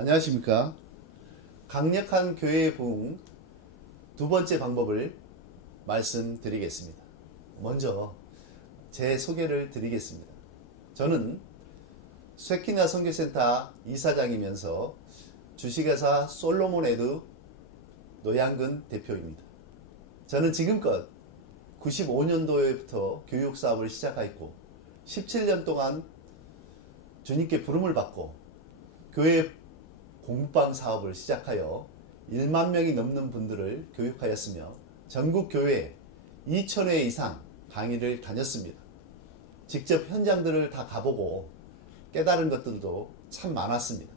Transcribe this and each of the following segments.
안녕하십니까. 강력한 교회의 부흥 두 번째 방법을 말씀드리겠습니다. 먼저 제 소개를 드리겠습니다. 저는 쇠키나 선교센터 이사장이면서 주식회사 솔로몬에드 노양근 대표입니다. 저는 지금껏 95년도에부터 교육사업을 시작하였고 17년 동안 주님께 부름을 받고 교회 공부방 사업을 시작하여 1만 명이 넘는 분들을 교육하였으며 전국 교회 2,000회 이상 강의를 다녔습니다. 직접 현장들을 다 가보고 깨달은 것들도 참 많았습니다.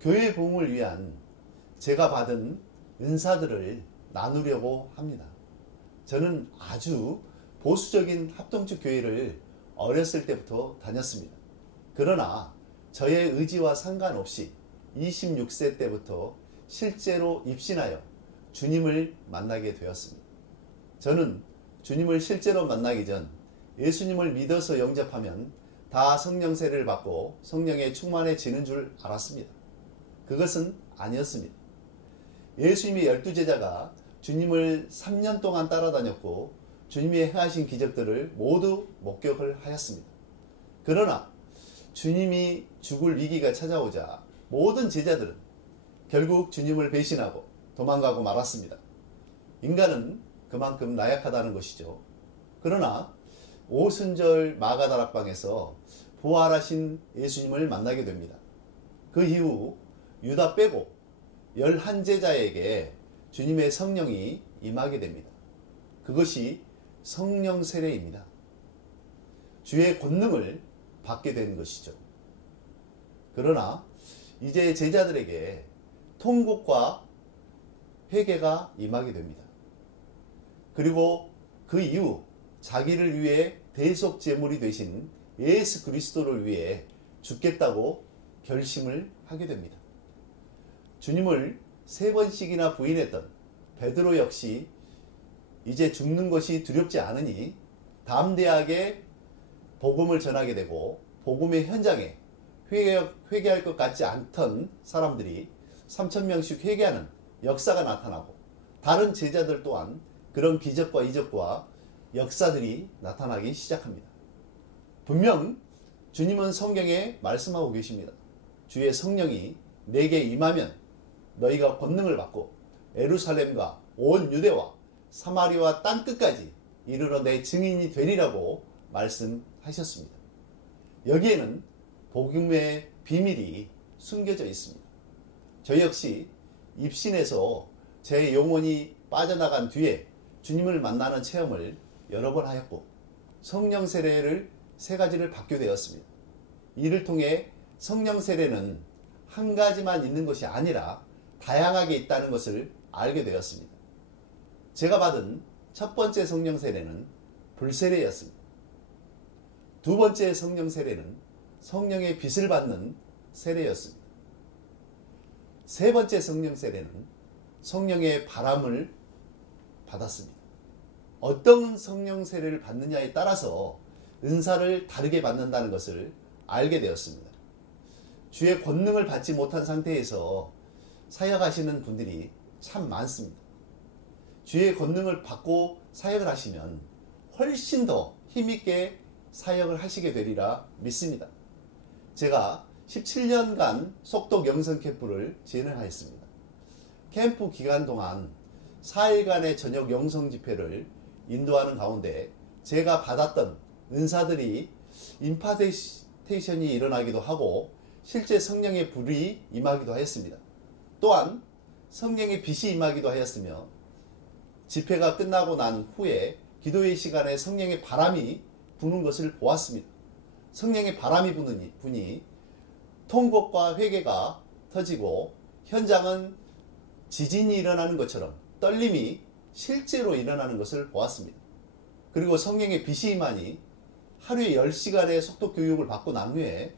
교회 부흥을 위한 제가 받은 은사들을 나누려고 합니다. 저는 아주 보수적인 합동적 교회를 어렸을 때부터 다녔습니다. 그러나 저의 의지와 상관없이 26세 때부터 실제로 입신하여 주님을 만나게 되었습니다. 저는 주님을 실제로 만나기 전 예수님을 믿어서 영접하면 다 성령 세례를 받고 성령에 충만해지는 줄 알았습니다. 그것은 아니었습니다. 예수님의 12제자가 주님을 3년 동안 따라다녔고 주님이 행하신 기적들을 모두 목격을 하였습니다. 그러나 주님이 죽을 위기가 찾아오자 모든 제자들은 결국 주님을 배신하고 도망가고 말았습니다. 인간은 그만큼 나약하다는 것이죠. 그러나 오순절 마가다락방에서 부활하신 예수님을 만나게 됩니다. 그 이후 유다 빼고 11제자에게 주님의 성령이 임하게 됩니다. 그것이 성령 세례입니다. 주의 권능을 받게 된 것이죠. 그러나 이제 제자들에게 통곡과 회개가 임하게 됩니다. 그리고 그 이후 자기를 위해 대속 제물이 되신 예수 그리스도를 위해 죽겠다고 결심을 하게 됩니다. 주님을 3번씩이나 부인했던 베드로 역시 이제 죽는 것이 두렵지 않으니 담대하게 복음을 전하게 되고 복음의 현장에 회개할 것 같지 않던 사람들이 3,000명씩 회개하는 역사가 나타나고 다른 제자들 또한 그런 기적과 이적과 역사들이 나타나기 시작합니다. 분명 주님은 성경에 말씀하고 계십니다. 주의 성령이 내게 임하면 너희가 권능을 받고 예루살렘과 온 유대와 사마리아 땅끝까지 이르러 내 증인이 되리라고 말씀하셨습니다. 여기에는 복음의 비밀이 숨겨져 있습니다. 저 역시 입신해서 제 영혼이 빠져나간 뒤에 주님을 만나는 체험을 여러 번 하였고 성령 세례를 3가지를 받게 되었습니다. 이를 통해 성령 세례는 한 가지만 있는 것이 아니라 다양하게 있다는 것을 알게 되었습니다. 제가 받은 첫 번째 성령 세례는 불세례였습니다. 두 번째 성령 세례는 성령의 빛을 받는 세례였습니다. 세 번째 성령 세례는 성령의 바람을 받았습니다. 어떤 성령 세례를 받느냐에 따라서 은사를 다르게 받는다는 것을 알게 되었습니다. 주의 권능을 받지 못한 상태에서 사역하시는 분들이 참 많습니다. 주의 권능을 받고 사역을 하시면 훨씬 더 힘있게 사역을 하시게 되리라 믿습니다. 제가 17년간 속독 영성 캠프를 진행하였습니다. 캠프 기간 동안 4일간의 저녁 영성 집회를 인도하는 가운데 제가 받았던 은사들이 임파테이션이 일어나기도 하고 실제 성령의 불이 임하기도 하였습니다. 또한 성령의 빛이 임하기도 하였으며 집회가 끝나고 난 후에 기도의 시간에 성령의 바람이 부는 것을 보았습니다. 성령의 바람이 부니 통곡과 회개가 터지고 현장은 지진이 일어나는 것처럼 떨림이 실제로 일어나는 것을 보았습니다. 그리고 성령의 빛이 임하니 하루에 10시간의 속독 교육을 받고 난 후에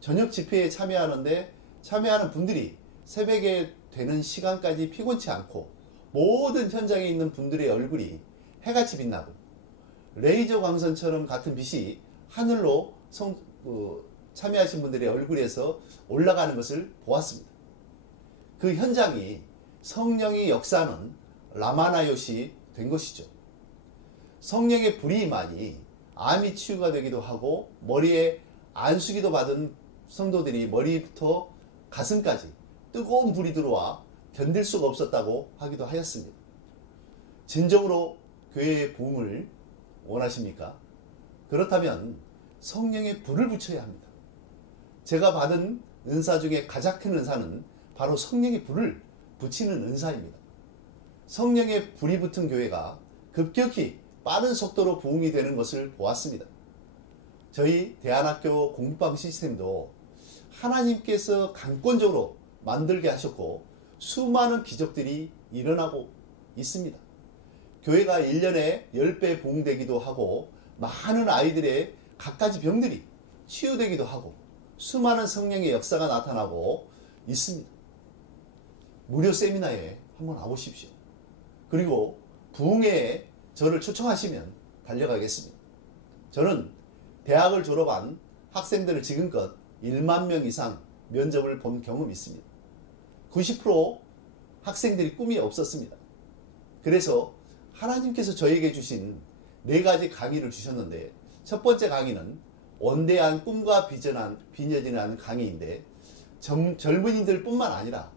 저녁 집회에 참여하는 분들이 새벽에 되는 시간까지 피곤치 않고 모든 현장에 있는 분들의 얼굴이 해같이 빛나고 레이저 광선처럼 같은 빛이 하늘로 참여하신 분들의 얼굴에서 올라가는 것을 보았습니다. 그 현장이 성령의 역사는 라마나요시 된 것이죠. 성령의 불이 임하니 암이 치유가 되기도 하고 머리에 안수기도 받은 성도들이 머리부터 가슴까지 뜨거운 불이 들어와 견딜 수가 없었다고 하기도 하였습니다. 진정으로 교회의 부흥을 원하십니까? 그렇다면 성령의 불을 붙여야 합니다. 제가 받은 은사 중에 가장 큰 은사는 바로 성령의 불을 붙이는 은사입니다. 성령의 불이 붙은 교회가 급격히 빠른 속도로 부흥이 되는 것을 보았습니다. 저희 대안학교 공부방 시스템도 하나님께서 강권적으로 만들게 하셨고 수많은 기적들이 일어나고 있습니다. 교회가 1년에 10배 부흥되기도 하고 많은 아이들의 갖가지 병들이 치유되기도 하고 수많은 성령의 역사가 나타나고 있습니다. 무료 세미나에 한번 와보십시오. 그리고 부흥회에 저를 초청하시면 달려가겠습니다. 저는 대학을 졸업한 학생들을 지금껏 1만 명 이상 면접을 본 경험이 있습니다. 90% 학생들이 꿈이 없었습니다. 그래서 하나님께서 저에게 주신 4가지 강의를 주셨는데 첫 번째 강의는 원대한 꿈과 비전이라는 강의인데 젊은이들 뿐만 아니라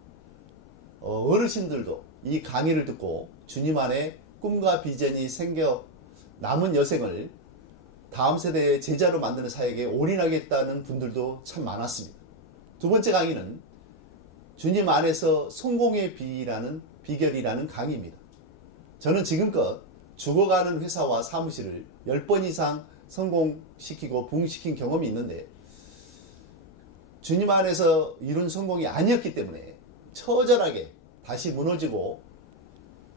어르신들도 이 강의를 듣고 주님 안에 꿈과 비전이 생겨 남은 여생을 다음 세대의 제자로 만드는 사역에 올인하겠다는 분들도 참 많았습니다. 두 번째 강의는 주님 안에서 성공의 비결이라는 강의입니다. 저는 지금껏 죽어가는 회사와 사무실을 10번 이상 성공시키고 부흥시킨 경험이 있는데 주님 안에서 이룬 성공이 아니었기 때문에 처절하게 다시 무너지고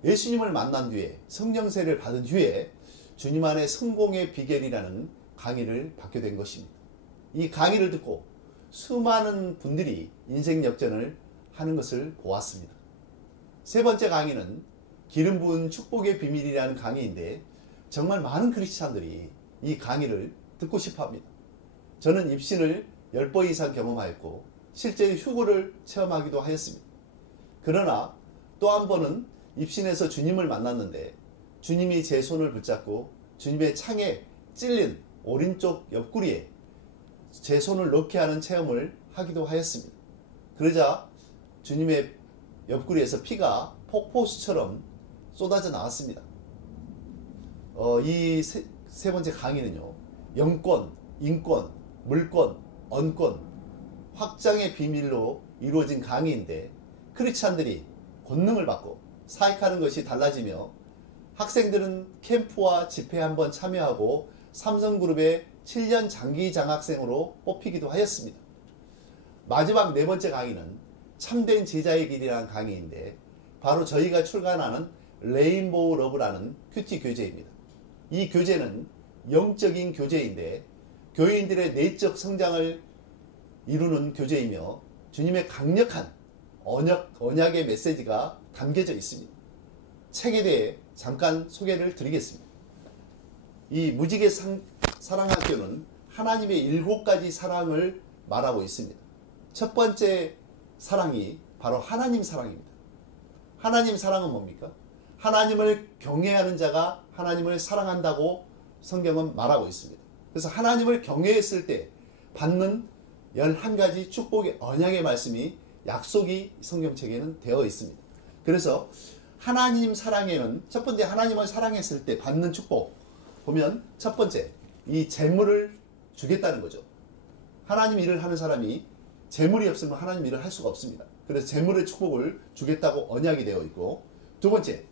예수님을 만난 뒤에 성령세를 받은 뒤에 주님 안에 성공의 비결이라는 강의를 받게 된 것입니다. 이 강의를 듣고 수많은 분들이 인생 역전을 하는 것을 보았습니다. 세 번째 강의는 기름 부은 축복의 비밀이라는 강의인데 정말 많은 크리스찬들이 이 강의를 듣고 싶어 합니다. 저는 입신을 10번 이상 경험하였고 실제 휴거를 체험하기도 하였습니다. 그러나 또 한 번은 입신에서 주님을 만났는데 주님이 제 손을 붙잡고 주님의 창에 찔린 오른쪽 옆구리에 제 손을 넣게 하는 체험을 하기도 하였습니다. 그러자 주님의 옆구리에서 피가 폭포수처럼 쏟아져 나왔습니다. 이 세 번째 강의는요, 영권, 인권, 물권, 언권, 확장의 비밀로 이루어진 강의인데 크리스찬들이 권능을 받고 사역하는 것이 달라지며 학생들은 캠프와 집회에 한번 참여하고 삼성그룹의 7년 장기 장학생으로 뽑히기도 하였습니다. 마지막 네 번째 강의는 참된 제자의 길이라는 강의인데 바로 저희가 출간하는 레인보우 러브라는 큐티 교재입니다. 이 교재는 영적인 교재인데 교인들의 내적 성장을 이루는 교재이며 주님의 강력한 언약의 메시지가 담겨져 있습니다. 책에 대해 잠깐 소개를 드리겠습니다. 이 무지개 사랑학교는 하나님의 7가지 사랑을 말하고 있습니다. 첫 번째 사랑이 바로 하나님 사랑입니다. 하나님 사랑은 뭡니까? 하나님을 경외하는 자가 하나님을 사랑한다고 성경은 말하고 있습니다. 그래서 하나님을 경외했을 때 받는 11가지 축복의 언약의 말씀이 약속이 성경책에는 되어 있습니다. 그래서 하나님 사랑에는 첫 번째 하나님을 사랑했을 때 받는 축복 보면 첫 번째 이 재물을 주겠다는 거죠. 하나님 일을 하는 사람이 재물이 없으면 하나님 일을 할 수가 없습니다. 그래서 재물의 축복을 주겠다고 언약이 되어 있고 두 번째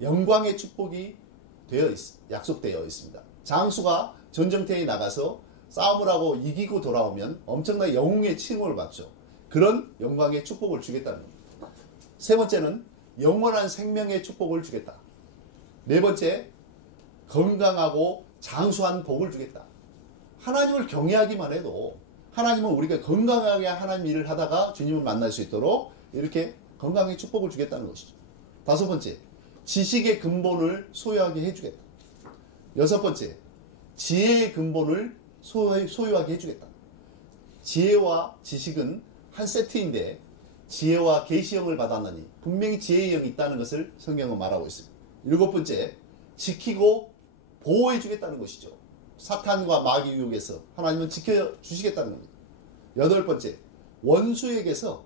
영광의 축복이 약속되어 있습니다. 장수가 전쟁터에 나가서 싸움을 하고 이기고 돌아오면 엄청난 영웅의 칭호를 받죠. 그런 영광의 축복을 주겠다는 겁니다. 세 번째는 영원한 생명의 축복을 주겠다. 네 번째 건강하고 장수한 복을 주겠다. 하나님을 경외하기만 해도 하나님은 우리가 건강하게 하나님 일을 하다가 주님을 만날 수 있도록 이렇게 건강의 축복을 주겠다는 것이죠. 다섯 번째 지식의 근본을 소유하게 해주겠다. 여섯 번째 지혜의 근본을 소유하게 해주겠다. 지혜와 지식은 한 세트인데 지혜와 계시형을 받았느니 분명히 지혜의 영이 있다는 것을 성경은 말하고 있습니다. 7번째, 지키고 보호해 주겠다는 것이죠. 사탄과 마귀 유혹에서 하나님은 지켜주시겠다는 겁니다. 8번째, 원수에게서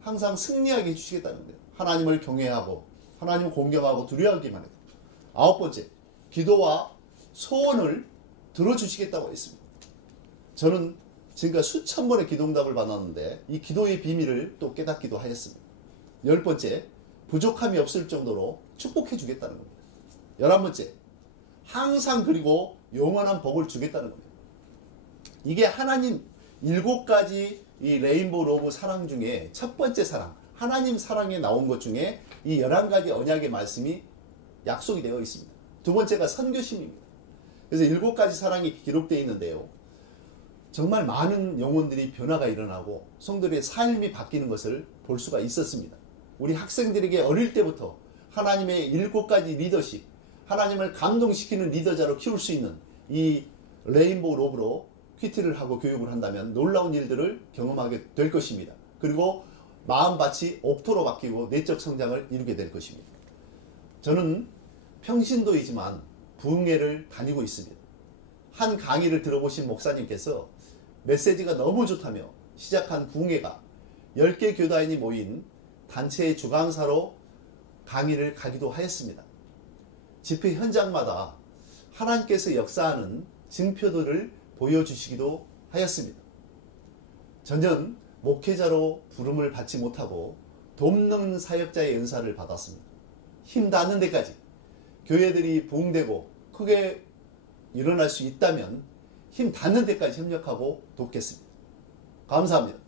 항상 승리하게 해주시겠다는 거예요. 하나님을 경외하고 하나님을 공경하고 두려워하기만 해도. 9번째, 기도와 소원을 들어주시겠다고 했습니다. 저는 지금까지 수천 번의 기도응답을 받았는데 이 기도의 비밀을 또 깨닫기도 하였습니다. 10번째, 부족함이 없을 정도로 축복해 주겠다는 겁니다. 11번째, 항상 그리고 영원한 복을 주겠다는 겁니다. 이게 하나님 7가지 이 레인보우 로브 사랑 중에 첫 번째 사랑, 하나님 사랑에 나온 것 중에 이 11가지 언약의 말씀이 약속이 되어 있습니다. 두 번째가 선교심입니다. 그래서 7가지 사랑이 기록되어 있는데요. 정말 많은 영혼들이 변화가 일어나고 성도들의 삶이 바뀌는 것을 볼 수가 있었습니다. 우리 학생들에게 어릴 때부터 하나님의 7가지 리더십, 하나님을 감동시키는 리더자로 키울 수 있는 이 레인보우 로브로 퀴트를 하고 교육을 한다면 놀라운 일들을 경험하게 될 것입니다. 그리고 마음밭이 옥토로 바뀌고 내적 성장을 이루게 될 것입니다. 저는 평신도이지만 부흥회를 다니고 있습니다. 한 강의를 들어보신 목사님께서 메시지가 너무 좋다며 시작한 부흥회가 10개 교단이 모인 단체의 주강사로 강의를 가기도 하였습니다. 집회 현장마다 하나님께서 역사하는 증표들을 보여주시기도 하였습니다. 전전 목회자로 부름을 받지 못하고 돕는 사역자의 은사를 받았습니다. 힘 닿는 데까지 교회들이 부흥되고 크게 일어날 수 있다면 힘 닿는 데까지 협력하고 돕겠습니다. 감사합니다.